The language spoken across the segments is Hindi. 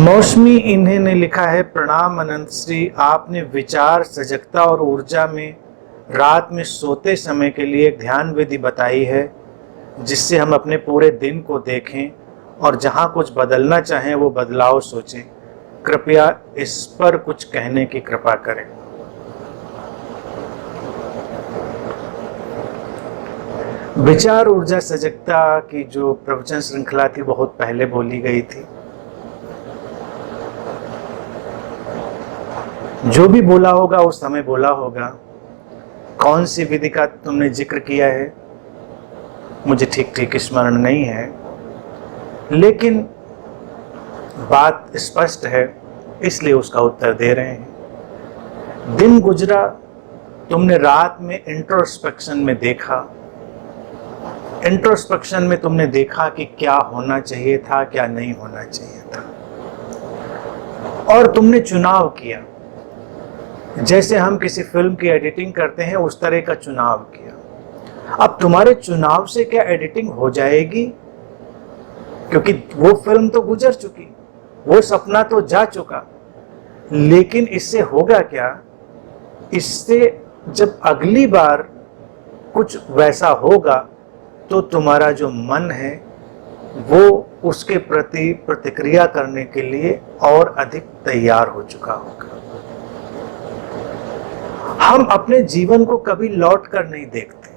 मौसमी इन्हें ने लिखा है, प्रणाम अनंत श्री। आपने विचार, सजगता और ऊर्जा में रात में सोते समय के लिए एक ध्यान विधि बताई है, जिससे हम अपने पूरे दिन को देखें और जहां कुछ बदलना चाहें वो बदलाव सोचें। कृपया इस पर कुछ कहने की कृपा करें। विचार, ऊर्जा, सजगता की जो प्रवचन श्रृंखला थी बहुत पहले बोली गई थी। जो भी बोला होगा उस समय बोला होगा। कौन सी विधि का तुमने जिक्र किया है मुझे ठीक ठीक स्मरण नहीं है, लेकिन बात स्पष्ट है इसलिए उसका उत्तर दे रहे हैं। दिन गुजरा, तुमने रात में इंट्रोस्पेक्शन में देखा। इंट्रोस्पेक्शन में तुमने देखा कि क्या होना चाहिए था, क्या नहीं होना चाहिए था, और तुमने चुनाव किया। जैसे हम किसी फिल्म की एडिटिंग करते हैं उस तरह का चुनाव किया। अब तुम्हारे चुनाव से क्या एडिटिंग हो जाएगी? क्योंकि वो फिल्म तो गुजर चुकी, वो सपना तो जा चुका। लेकिन इससे होगा क्या? इससे जब अगली बार कुछ वैसा होगा तो तुम्हारा जो मन है वो उसके प्रति प्रतिक्रिया करने के लिए और अधिक तैयार हो चुका होगा। हम अपने जीवन को कभी लौट कर नहीं देखते,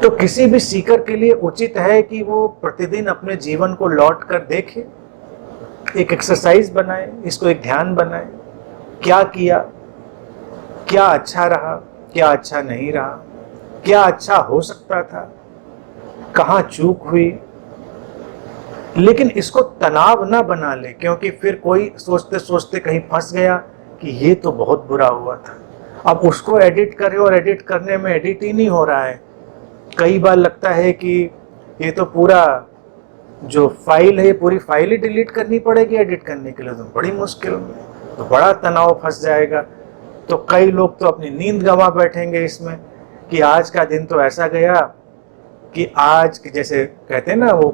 तो किसी भी सीकर के लिए उचित है कि वो प्रतिदिन अपने जीवन को लौट कर देखे, एक एक्सरसाइज बनाए, इसको एक ध्यान बनाए। क्या किया, क्या अच्छा रहा, क्या अच्छा नहीं रहा, क्या अच्छा हो सकता था, कहाँ चूक हुई। लेकिन इसको तनाव ना बना ले, क्योंकि फिर कोई सोचते सोचते कहीं फंस गया कि ये तो बहुत बुरा हुआ था, अब उसको एडिट करे और एडिट करने में एडिट ही नहीं हो रहा है। कई बार लगता है कि ये तो पूरा जो फाइल है पूरी फाइल ही डिलीट करनी पड़ेगी एडिट करने के लिए, तो बड़ी मुश्किल में, तो बड़ा तनाव फंस जाएगा। तो कई लोग तो अपनी नींद गंवा बैठेंगे इसमें कि आज का दिन तो ऐसा गया कि आज की, जैसे कहते हैं ना वो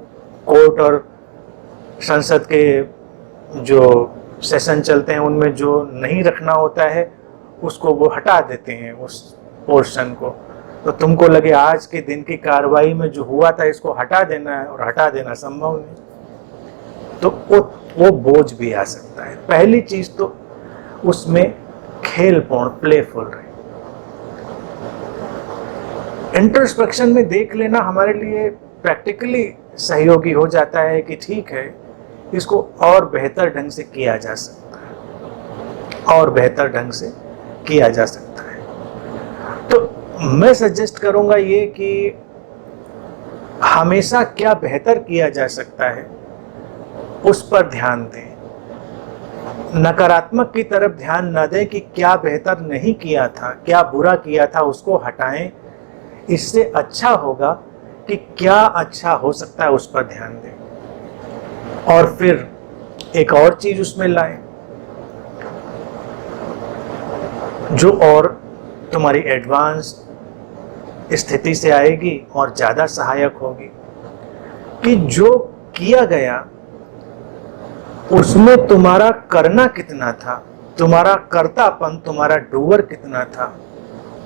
कोर्ट और संसद के जो सेशन चलते हैं उनमें जो नहीं रखना होता है उसको वो हटा देते हैं उस पोर्शन को। तो तुमको लगे आज के दिन की कार्रवाई में जो हुआ था इसको हटा देना है, और हटा देना संभव नहीं, तो वो बोझ भी आ सकता है। पहली चीज तो उसमें खेलपूर्ण, प्लेफुल रहे। इंट्रोस्पेक्शन में देख लेना हमारे लिए प्रैक्टिकली सहयोगी हो जाता है कि ठीक है, इसको और बेहतर ढंग से किया जा सकता है, और बेहतर ढंग से किया जा सकता है। तो मैं सजेस्ट करूंगा ये कि हमेशा क्या बेहतर किया जा सकता है उस पर ध्यान दें, नकारात्मक की तरफ ध्यान न दें कि क्या बेहतर नहीं किया था, क्या बुरा किया था, उसको हटाएं। इससे अच्छा होगा कि क्या अच्छा हो सकता है उस पर ध्यान दें, और फिर एक और चीज उसमें लाएं जो और तुम्हारी एडवांस स्थिति से आएगी और ज्यादा सहायक होगी, कि जो किया गया उसमें तुम्हारा करना कितना था, तुम्हारा कर्तापन, तुम्हारा डूअर कितना था,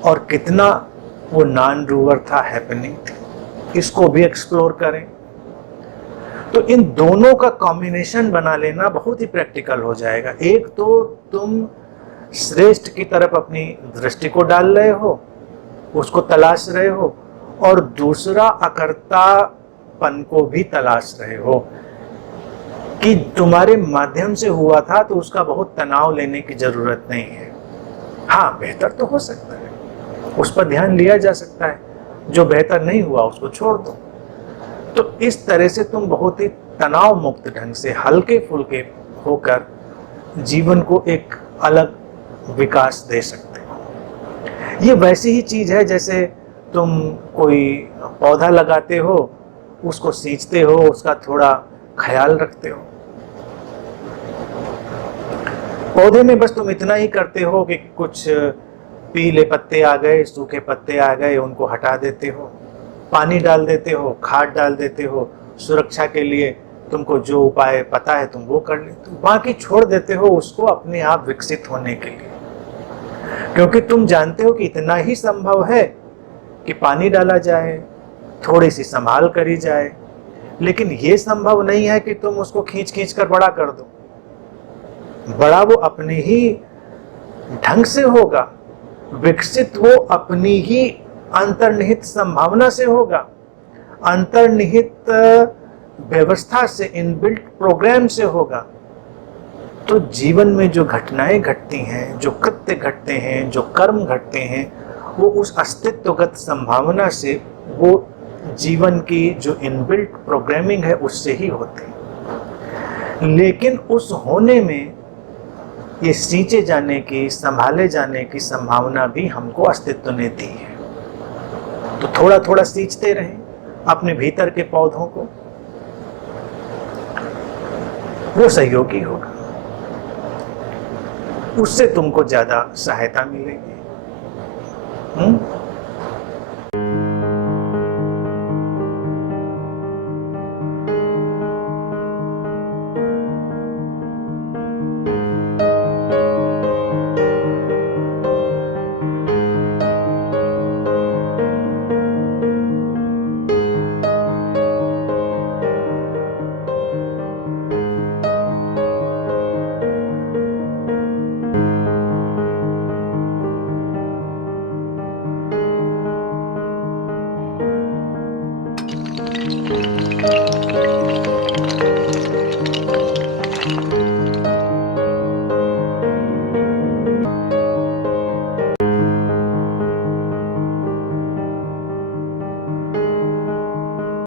और कितना वो नॉन डूअर था, हैपनिंग थी। इसको भी एक्सप्लोर करें। तो इन दोनों का कॉम्बिनेशन बना लेना बहुत ही प्रैक्टिकल हो जाएगा। एक तो तुम श्रेष्ठ की तरफ अपनी दृष्टि को डाल रहे हो, उसको तलाश रहे हो, और दूसरा अकर्तापन को भी तलाश रहे हो कि तुम्हारे माध्यम से हुआ था तो उसका बहुत तनाव लेने की जरूरत नहीं है। हाँ, बेहतर तो हो सकता है, उस पर ध्यान लिया जा सकता है, जो बेहतर नहीं हुआ उसको छोड़ दो। तो इस तरह से तुम बहुत ही तनाव मुक्त ढंग से, हल्के फुल्के होकर जीवन को एक अलग विकास दे सकते हो। ये वैसी ही चीज है जैसे तुम कोई पौधा लगाते हो, उसको सींचते हो, उसका थोड़ा ख्याल रखते हो। पौधे में बस तुम इतना ही करते हो कि कुछ पीले पत्ते आ गए, सूखे पत्ते आ गए, उनको हटा देते हो, पानी डाल देते हो, खाद डाल देते हो, सुरक्षा के लिए तुमको जो उपाय पता है तुम वो कर लेते हो, बाकी छोड़ देते हो उसको अपने आप विकसित होने के लिए। क्योंकि तुम जानते हो कि इतना ही संभव है कि पानी डाला जाए, थोड़ी सी संभाल करी जाए, लेकिन ये संभव नहीं है कि तुम उसको खींच खींच कर बड़ा कर दो। बड़ा वो अपने ही ढंग से होगा, विकसित वो अपनी ही अंतर्निहित संभावना से होगा, अंतर्निहित व्यवस्था से, इनबिल्ट प्रोग्राम से होगा। तो जीवन में जो घटनाएं घटती हैं, जो कृत्य घटते हैं, जो कर्म घटते हैं, वो उस अस्तित्वगत संभावना से, वो जीवन की जो इनबिल्ट प्रोग्रामिंग है उससे ही होते हैं। लेकिन उस होने में ये सींचे जाने की, संभाले जाने की संभावना भी हमको अस्तित्व ने दी है। तो थोड़ा थोड़ा सींचते रहें अपने भीतर के पौधों को, वो सहयोगी होगा, उससे तुमको ज्यादा सहायता मिलेगी।